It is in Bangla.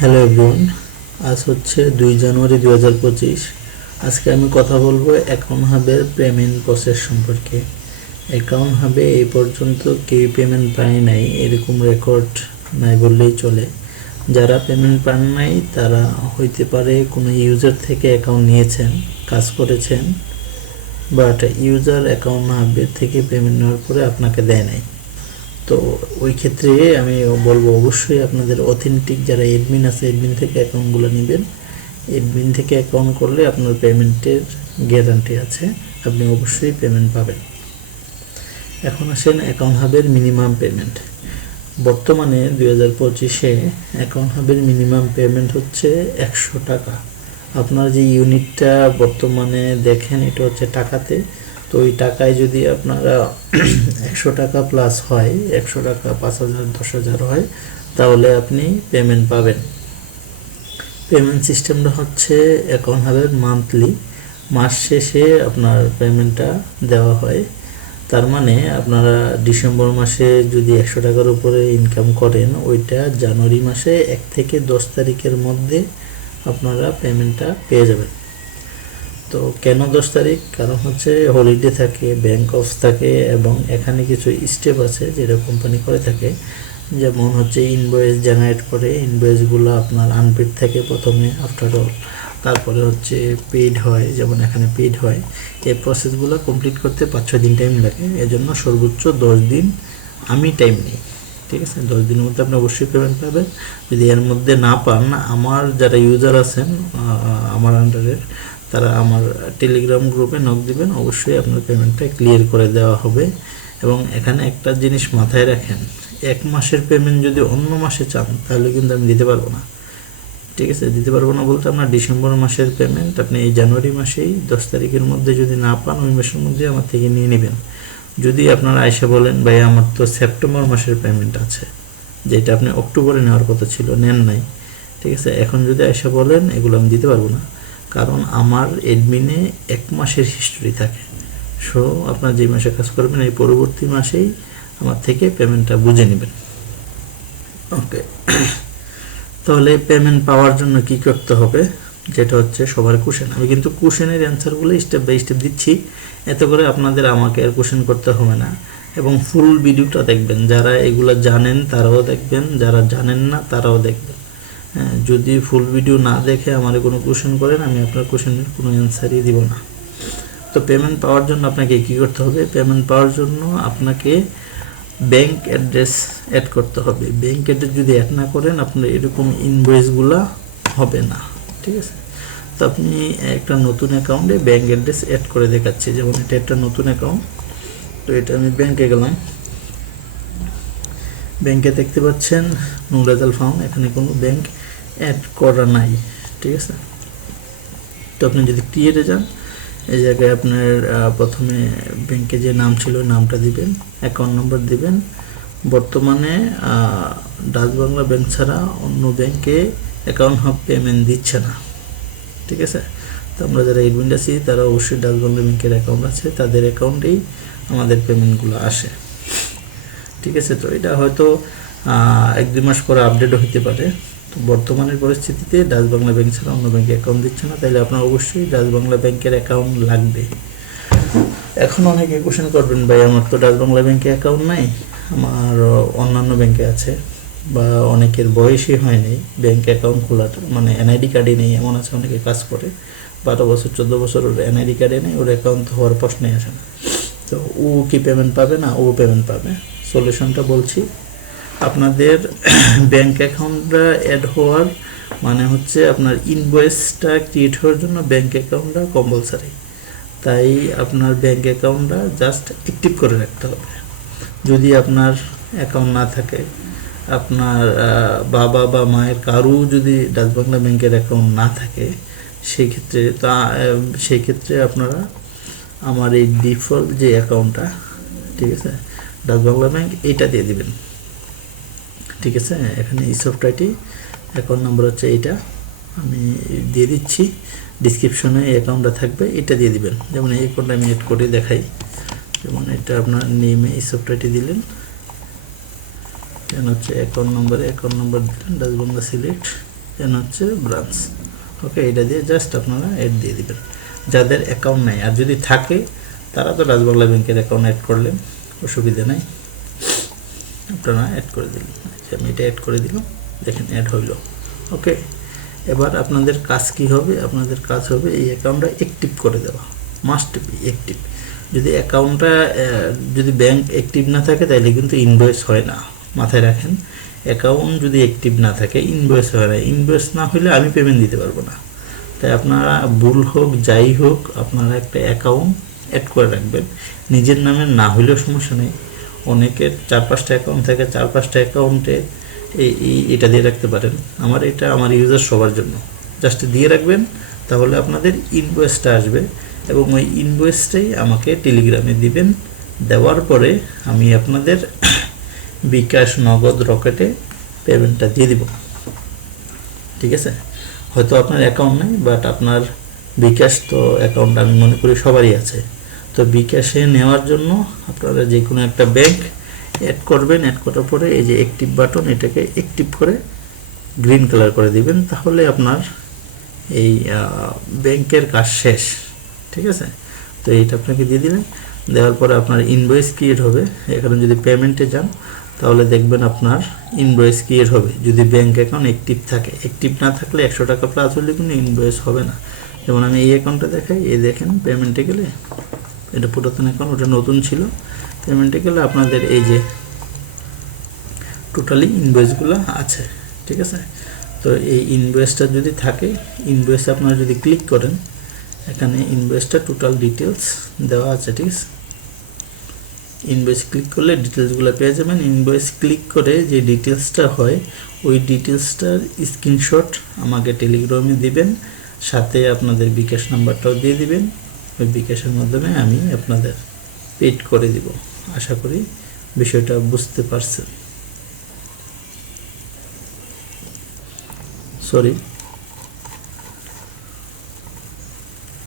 হ্যালো এভরিওয়ান, আজ হচ্ছে 2 জানুয়ারি 2025। আজকে আমি কথা বলবো অ্যাকাউন্ট হাবের পেমেন্ট প্রসেস সম্পর্কে। অ্যাকাউন্ট হাবে এই পর্যন্ত কেউ পেমেন্ট পায় নাই, এরকম রেকর্ড নাই বললেই চলে। যারা পেমেন্ট পান নাই তারা হইতে পারে কোনো ইউজার থেকে অ্যাকাউন্ট নিয়েছেন, কাজ করেছেন, বাট ইউজার অ্যাকাউন্ট হাবে থেকে পেমেন্ট নেওয়ার পরে আপনাকে দেয় নাই। তো ওই ক্ষেত্রে আমি বলবো অবশ্যই আপনাদের অথেন্টিক যারা এডমিন আছে এডমিন থেকে অ্যাকাউন্টগুলো নেবেন। এডমিন থেকে অ্যাকাউন্ট করলে আপনার পেমেন্টের গ্যারান্টি আছে, আপনি অবশ্যই পেমেন্ট পাবেন। এখন আসেন অ্যাকাউন্ট হাবের মিনিমাম পেমেন্ট। বর্তমানে 2025-এ অ্যাকাউন্ট হাবের মিনিমাম পেমেন্ট হচ্ছে 100 টাকা। আপনার যে ইউনিটটা বর্তমানে দেখেন এটা হচ্ছে টাকাতে, তো ওই টাকায় যদি আপনারা 100 টাকা প্লাস হয়, 100 টাকা 5,000 10,000 হয়, তাহলে আপনি পেমেন্ট পাবেন। পেমেন্ট সিস্টেমটা হচ্ছে অ্যাকাউন্ট হাবের মান্থলি, মাস শেষে আপনার পেমেন্টটা দেওয়া হয়। তার মানে আপনারা ডিসেম্বর মাসে যদি 100 টাকার উপরে ইনকাম করেন, ওইটা জানুয়ারি মাসে 1 থেকে 10 তারিখের মধ্যে আপনারা পেমেন্টটা পেয়ে যাবেন। তো কেন 10 তারিখ? কারণ হচ্ছে হলিডে থাকে, ব্যাংক অফ থাকে, এবং এখানে কিছু স্টেপ আছে যেটা কোম্পানি করে থাকে। যেমন হচ্ছে ইনভয়েস জেনারেট করে, ইনভয়েসগুলো আপনার আনপেড থাকে প্রথমে, আফটার অল তারপরে হচ্ছে পেইড হয়, যেমন এখানে পেইড হয়। এই প্রসেসগুলো কমপ্লিট করতে 5-6 দিন টাইম লাগে, এজন্য সর্বোচ্চ 10 দিন আমি টাইম নিই। ঠিক আছে, 10 দিনের মধ্যে আপনি অবশ্যই পেমেন্ট পাবেন। যদি এর মধ্যে না পান, আমার যারা ইউজার আছেন আমার আন্ডারের, তারা আমার টেলিগ্রাম গ্রুপে নক দিবেন, অবশ্যই আপনার পেমেন্টটা ক্লিয়ার করে দেওয়া হবে। এবং এখানে একটা জিনিস মাথায় রাখেন, 1 মাসের পেমেন্ট যদি অন্য মাসে চান তাহলে কিন্তু আমি দিতে পারবো না। ঠিক আছে, দিতে পারবো না বলতে আপনার ডিসেম্বর মাসের পেমেন্ট আপনি এই জানুয়ারি মাসেই 10 তারিখের মধ্যে যদি না পান, ওই মাসের মধ্যে আমার থেকে নিয়ে নেবেন। যদি আপনারা আইসা বলেন ভাই আমার তো সেপ্টেম্বর মাসের পেমেন্ট আছে, যেটা আপনি অক্টোবরে নেওয়ার কথা ছিল, নেন নাই, ঠিক আছে, এখন যদি আইসা বলেন, এগুলো আমি দিতে পারবো না, কারণ আমার এডমিনে 1 মাসের হিস্টোরি থাকে। সো আপনার যে মাসে কাজ করবেন এই পরবর্তী মাসেই আমার থেকে পেমেন্টটা বুঝে নেবেন। ওকে, তাহলে পেমেন্ট পাওয়ার জন্য কি করতে হবে, যেটা হচ্ছে সবার কোশ্চেন। আমি কিন্তু কোশ্চেনের অ্যান্সারগুলো স্টেপ বাই স্টেপ দিচ্ছি, এতে করে আপনাদের আমাকে আর কোশ্চেন করতে হবে না। এবং ফুল ভিডিওটা দেখবেন, যারা এগুলো জানেন তারাও দেখবেন, যারা জানেন না তারাও দেখবেন। হ্যাঁ, যদি ফুল ভিডিও না দেখে আমার কোনো কোশ্চেন করেন, আমি আপনার কোশ্চেনের কোনো অ্যান্সারই দিব না। তো পেমেন্ট পাওয়ার জন্য আপনাকে কী করতে হবে? পেমেন্ট পাওয়ার জন্য আপনাকে ব্যাংক অ্যাড্রেস অ্যাড করতে হবে। ব্যাংক অ্যাড্রেস যদি অ্যাড না করেন, আপনার এরকম ইনভয়েসগুলো হবে না। ঠিক আছে, তো আপনি একটা নতুন অ্যাকাউন্টে ব্যাংক অ্যাড্রেস অ্যাড করে দেখাচ্ছি। যেমন এটা একটা নতুন অ্যাকাউন্ট, তো এটা আমি ব্যাংকে গেলাম, ব্যাংকে দেখতে পাচ্ছেন নো রেজাল্ট ফাউন্ড, এখানে কোনো ব্যাংক অ্যাড করা নাই। ঠিক আছে, তো আপনি যদি ক্রিয়েটে যান, এই জায়গায় আপনার প্রথমে ব্যাংকে যে নাম ছিল নামটা দিবেন, অ্যাকাউন্ট নম্বর দিবেন। বর্তমানে ডাচ বাংলা ব্যাংক ছাড়া অন্য ব্যাংকে অ্যাকাউন্ট হাব পেমেন্ট দিচ্ছে না। ঠিক আছে, তো আমরা যারা এডমিন আছি তারা অবশ্যই ডাচ বাংলা ব্যাংকের অ্যাকাউন্ট আছে, তাদের অ্যাকাউন্টেই আমাদের পেমেন্টগুলো আসে। ঠিক আছে, তো এটা হয়তো 1-2 মাস পরে আপডেটও হতে পারে। তো বর্তমানের পরিস্থিতিতে ডাচ বাংলা ব্যাংক ছাড়া অন্য ব্যাংকে অ্যাকাউন্ট দিচ্ছে না, তাইলে আপনার অবশ্যই ডাচ বাংলা ব্যাংকের অ্যাকাউন্ট লাগবে। এখন অনেকে কোশ্চেন করবেন, ভাই আমার তো ডাচ বাংলা ব্যাংকে অ্যাকাউন্ট নাই, আমার অন্যান্য ব্যাংকে আছে, বা অনেকের বয়সই হয়নি ব্যাংক অ্যাকাউন্ট খোলার, মানে এনআইডি কার্ডই নেই, এমন আছে অনেকে কাজ করে 12 বছর 14 বছর, ওর এনআইডি কার্ডে নেই, ওর অ্যাকাউন্ট হওয়ার প্রশ্নই আসে না। তো ও কি পেমেন্ট পাবে না? ও পেমেন্ট পাবে। সলিউশনটা বলছি, আপনাদের ব্যাংক অ্যাকাউন্টটা অ্যাড হওয়ার মানে হচ্ছে আপনার ইনভয়েসটা ক্রিয়েট হওয়ার জন্য ব্যাংক অ্যাকাউন্টটা কম্পালসারি। তাই আপনার ব্যাংক অ্যাকাউন্টটা জাস্ট অ্যাক্টিভ করে রাখতে হবে। যদি আপনার অ্যাকাউন্ট না থাকে, আপনার বাবা বা মায়ের কারো যদি ডাচ বাংলা ব্যাংকের অ্যাকাউন্ট না থাকে, সেই ক্ষেত্রে আপনারা আমার এই ডিফল্ট যে অ্যাকাউন্টটা, ঠিক আছে, ডাচ বাংলা ব্যাংক, এইটা দিয়ে দিবেন। ঠিক আছে, এখানে ইসফট আইটি অ্যাকাউন্ট নাম্বার হচ্ছে এইটা, আমি দিয়ে দিচ্ছি, ডিসক্রিপশনে এই অ্যাকাউন্টটা থাকবে, এটা দিয়ে দিবেন। যেমন এই অ্যাকাউন্টটা আমি অ্যাড করে দেখাই, যেমন এটা আপনার নেমে ইসফট আইটি দিলেন, দেন হচ্ছে অ্যাকাউন্ট নম্বরে অ্যাকাউন্ট নম্বর দিলেন, ডাচ বাংলা সিলেক্ট, এন হচ্ছে ব্রাঞ্চ। ওকে, এটা দিয়ে জাস্ট আপনারা অ্যাড দিয়ে দিবেন যাদের অ্যাকাউন্ট নাই। আর যদি থাকে তারা তো রাজবাংলা ব্যাংকের অ্যাকাউন্ট অ্যাড করলেন, অসুবিধা নাই, আপনারা অ্যাড করে দিলেন। আমি এটা অ্যাড করে দিলাম, দেখেন অ্যাড হইল। ওকে, এবার আপনাদের কাজ কি হবে? আপনাদের কাজ হবে এই অ্যাকাউন্টটা অ্যাক্টিভ করে দেওয়া, মাস্ট বি অ্যাক্টিভ। যদি অ্যাকাউন্টটা যদি ব্যাংক অ্যাক্টিভ না থাকে তাহলে কিন্তু ইনভয়েস হয় না, মাথায় রাখেন। অ্যাকাউন্ট যদি অ্যাক্টিভ না থাকে ইনভয়েস হয় না, ইনভয়েস না হলে আমি পেমেন্ট দিতে পারবো না। তাই আপনারা ভুল হোক যাই হোক আপনারা একটা অ্যাকাউন্ট অ্যাড করে রাখবেন, নিজের নামে না হলেও সমস্যা নেই। অনেকের 4-5টা অ্যাকাউন্ট থাকে, 4-5টা অ্যাকাউন্টে এটা দিয়ে রাখতে পারেন। এটা আমার ইউজার সবার জন্য জাস্ট দিয়ে রাখবেন, তাহলে আপনাদের ইনভয়েসটা আসবে এবং ওই ইনভয়েসটাই আমাকে টেলিগ্রামে দিবেন। দেওয়ার পরে আমি আপনাদের বিকাশ, নগদ, রকেটে পেমেন্টটা দিয়ে দিব। ঠিক আছে, হয়তো আপনার অ্যাকাউন্ট নেই, বাট আপনার বিকাশ তো অ্যাকাউন্ট আমি মনে করি সবারই আছে। তো বিকাশে নেওয়ার জন্য আপনারা যে কোনো একটা ব্যাংক অ্যাড করবেন। অ্যাড করার পরে এই যে অ্যাক্টিভ বাটন, এটাকে অ্যাক্টিভ করে গ্রিন কালার করে দিবেন, তাহলে আপনার এই ব্যাংকের কাজ শেষ। ঠিক আছে, তো এইটা আপনাকে দিয়ে দিলেন। দেওয়ার পরে আপনার ইনভয়েস ক্রিয়েট হবে। এখানে যদি পেমেন্টে যান তাহলে দেখবেন আপনার ইনভয়েস ক্রিয়েট হবে যদি ব্যাংক অ্যাকাউন্ট অ্যাক্টিভ থাকে। অ্যাক্টিভ না থাকলে 100 টাকা প্লাস হলে কিন্তু ইনভয়েস হবে না। যেমন আমি এই অ্যাকাউন্টটা দেখাই, এই দেখেন পেমেন্টে গেলে, এটা পুরাতন অ্যাকাউন্ট, ওটা নতুন ছিল। পেমেন্টে গেলে আপনাদের এই যে টোটালি ইনভয়েসগুলো আছে। ঠিক আছে, তো এই ইনভয়েসটা যদি থাকে, ইনভয়েস আপনারা যদি ক্লিক করেন, এখানে ইনভয়েসটা টোটাল ডিটেলস দেওয়া আছে। ঠিক আছে, ইনভয়েস ক্লিক করলে ডিটেলসগুলো পেয়ে যাবেন। ইনভয়েস ক্লিক করে যে ডিটেলসটা হয় ওই ডিটেলসটার স্ক্রিনশট আমাকে টেলিগ্রামে দিবেন, সাথে আপনাদের বিকাশ নাম্বারটাও দিয়ে দিবেন। ওই বিকাশের মাধ্যমে আমি আপনাদের পেড করে দিব। আশা করি বিষয়টা বুঝতে পারছেন। সরি।